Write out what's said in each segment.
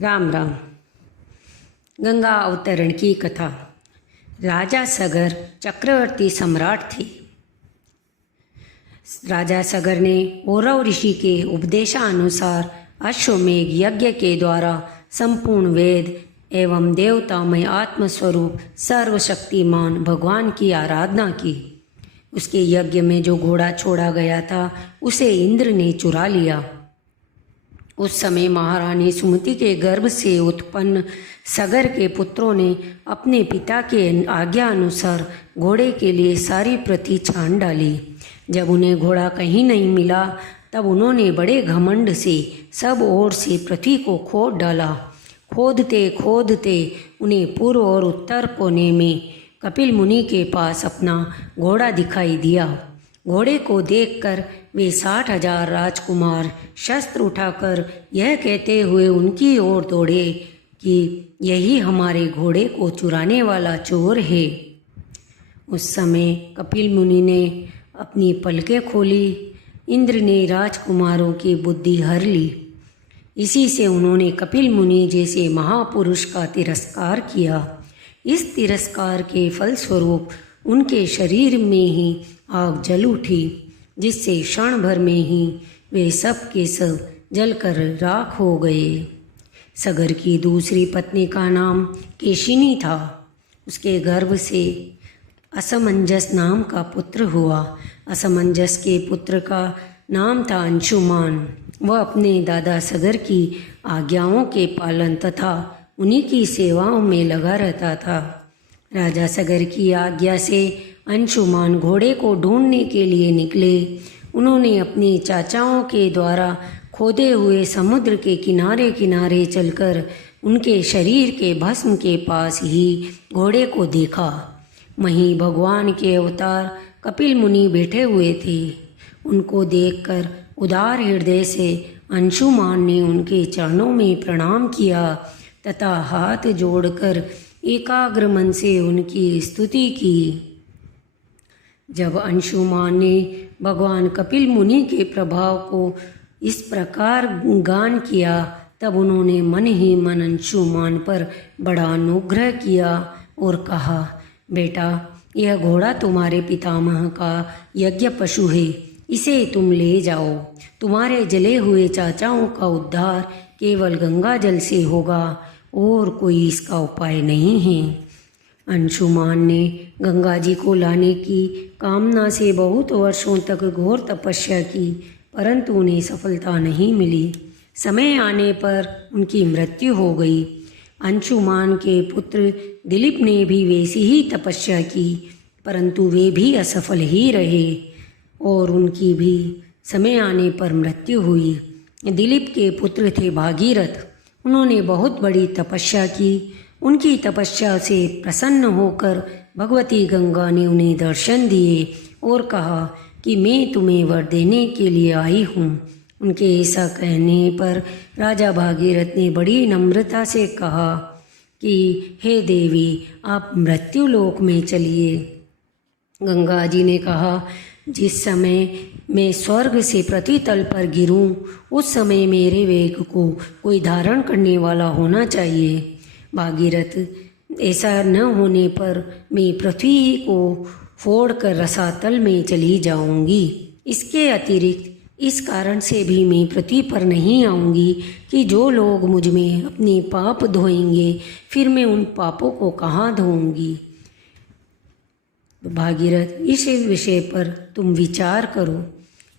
राम राम। गंगा अवतरण की कथा। राजा सगर चक्रवर्ती सम्राट थे। राजा सगर ने औरव ऋषि के उपदेशानुसार अश्वमेघ यज्ञ के द्वारा संपूर्ण वेद एवं देवतामय आत्मस्वरूप सर्वशक्तिमान भगवान की आराधना की। उसके यज्ञ में जो घोड़ा छोड़ा गया था उसे इंद्र ने चुरा लिया। उस समय महारानी सुमति के गर्भ से उत्पन्न सगर के पुत्रों ने अपने पिता के आज्ञा अनुसार घोड़े के लिए सारी पृथ्वी छान डाली। जब उन्हें घोड़ा कहीं नहीं मिला तब उन्होंने बड़े घमंड से सब ओर से पृथ्वी को खोद डाला। खोदते खोदते उन्हें पूर्व और उत्तर कोने में कपिल मुनि के पास अपना घोड़ा दिखाई दिया। घोड़े को देखकर वे 60,000 राजकुमार शस्त्र उठाकर यह कहते हुए उनकी ओर दौड़े कि यही हमारे घोड़े को चुराने वाला चोर है। उस समय कपिल मुनि ने अपनी पलकें खोली। इंद्र ने राजकुमारों की बुद्धि हर ली। इसी से उन्होंने कपिल मुनि जैसे महापुरुष का तिरस्कार किया। इस तिरस्कार के फलस्वरूप उनके शरीर में ही आग जल उठी, जिससे क्षण भर में ही वे सब के सब जलकर राख हो गए। सगर की दूसरी पत्नी का नाम केशिनी था। उसके गर्भ से असमंजस नाम का पुत्र हुआ। असमंजस के पुत्र का नाम था अंशुमान। वह अपने दादा सगर की आज्ञाओं के पालन तथा उन्हीं की सेवाओं में लगा रहता था। राजा सगर की आज्ञा से अंशुमान घोड़े को ढूंढने के लिए निकले। उन्होंने अपने चाचाओं के द्वारा खोदे हुए समुद्र के किनारे किनारे चलकर उनके शरीर के भस्म के पास ही घोड़े को देखा। वहीं भगवान के अवतार कपिल मुनि बैठे हुए थे। उनको देखकर उदार हृदय से अंशुमान ने उनके चरणों में प्रणाम किया तथा हाथ जोड़कर एकाग्र मन से उनकी स्तुति की। जब अंशुमान ने भगवान कपिल मुनि के प्रभाव को इस प्रकार गान किया तब उन्होंने मन ही मन अंशुमान पर बड़ा अनुग्रह किया और कहा, बेटा, यह घोड़ा तुम्हारे पितामह का यज्ञ पशु है। इसे तुम ले जाओ। तुम्हारे जले हुए चाचाओं का उद्धार केवल गंगा जल से होगा और कोई इसका उपाय नहीं है। अंशुमान ने गंगा जी को लाने की कामना से बहुत वर्षों तक घोर तपस्या की, परंतु उन्हें सफलता नहीं मिली। समय आने पर उनकी मृत्यु हो गई। अंशुमान के पुत्र दिलीप ने भी वैसी ही तपस्या की, परंतु वे भी असफल ही रहे और उनकी भी समय आने पर मृत्यु हुई। दिलीप के पुत्र थे भागीरथ। उन्होंने बहुत बड़ी तपस्या की। उनकी तपस्या से प्रसन्न होकर भगवती गंगा ने उन्हें दर्शन दिए और कहा कि मैं तुम्हें वर देने के लिए आई हूँ। उनके ऐसा कहने पर राजा भागीरथ ने बड़ी नम्रता से कहा कि हे देवी, आप मृत्युलोक में चलिए। गंगा जी ने कहा, जिस समय मैं स्वर्ग से पृथ्वी तल पर गिरूं, उस समय मेरे वेग को कोई धारण करने वाला होना चाहिए। भागीरथ, ऐसा न होने पर मैं पृथ्वी को फोड़कर रसातल में चली जाऊंगी। इसके अतिरिक्त इस कारण से भी मैं पृथ्वी पर नहीं आऊंगी कि जो लोग मुझ में अपने पाप धोएंगे, फिर मैं उन पापों को कहाँ धोऊंगी। भागीरथ, इस विषय पर तुम विचार करो।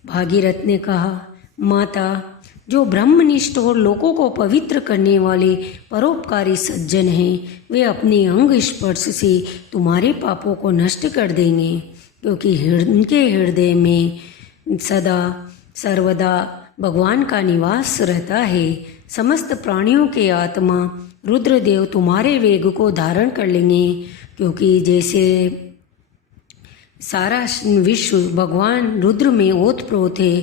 भागीरथ ने कहा, माता, जो ब्रह्मनिष्ठ और लोगों को पवित्र करने वाले परोपकारी सज्जन हैं, वे अपने अंग स्पर्श से तुम्हारे पापों को नष्ट कर देंगे, क्योंकि उनके हृदय में सदा सर्वदा भगवान का निवास रहता है। समस्त प्राणियों के आत्मा रुद्रदेव तुम्हारे वेग को धारण कर लेंगे, क्योंकि जैसे सारा विश्व भगवान रुद्र में ओतप्रोत है।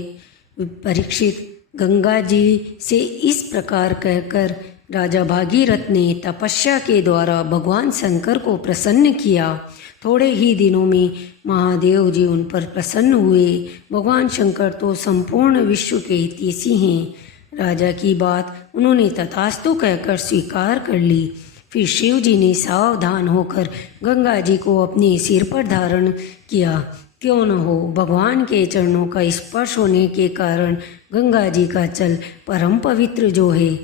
परीक्षित, गंगा जी से इस प्रकार कहकर राजा भागीरथ ने तपस्या के द्वारा भगवान शंकर को प्रसन्न किया। थोड़े ही दिनों में महादेव जी उन पर प्रसन्न हुए। भगवान शंकर तो संपूर्ण विश्व के हितैषी हैं। राजा की बात उन्होंने तथास्तु कहकर स्वीकार कर ली। फिर शिव जी ने सावधान होकर गंगा जी को अपने सिर पर धारण किया। क्यों न हो, भगवान के चरणों का स्पर्श होने के कारण गंगा जी का जल परम पवित्र जो है।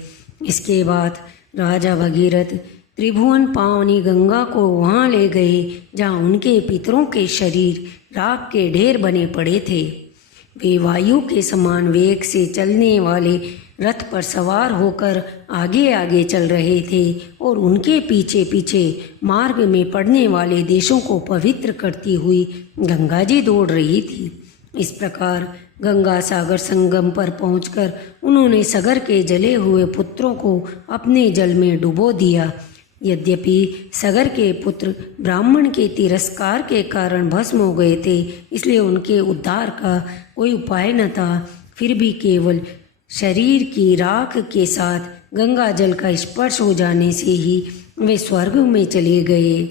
इसके बाद राजा भगीरथ त्रिभुवन पावनी गंगा को वहाँ ले गए जहाँ उनके पितरों के शरीर राख के ढेर बने पड़े थे। वे वायु के समान वेग से चलने वाले रथ पर सवार होकर आगे आगे चल रहे थे और उनके पीछे पीछे मार्ग में पड़ने वाले देशों को पवित्र करती हुई गंगा जी दौड़ रही थी। इस प्रकार गंगा सागर संगम पर पहुंचकर उन्होंने सगर के जले हुए पुत्रों को अपने जल में डुबो दिया। यद्यपि सगर के पुत्र ब्राह्मण के तिरस्कार के कारण भस्म हो गए थे, इसलिए उनके उद्धार का कोई उपाय न था। फिर भी केवल शरीर की राख के साथ गंगा जल का स्पर्श हो जाने से ही वे स्वर्ग में चले गए।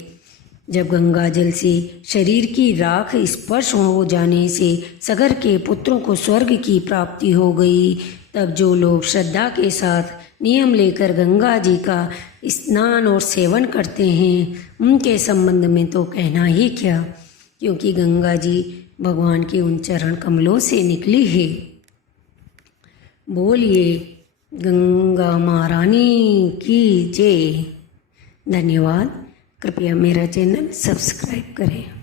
जब गंगा जल से शरीर की राख स्पर्श हो जाने से सगर के पुत्रों को स्वर्ग की प्राप्ति हो गई, तब जो लोग श्रद्धा के साथ नियम लेकर गंगा जी का स्नान और सेवन करते हैं, उनके संबंध में तो कहना ही क्या, क्योंकि गंगा जी भगवान के उन चरण कमलों से निकली है। बोलिए गंगा महारानी की जय। धन्यवाद। कृपया मेरा चैनल सब्सक्राइब करें।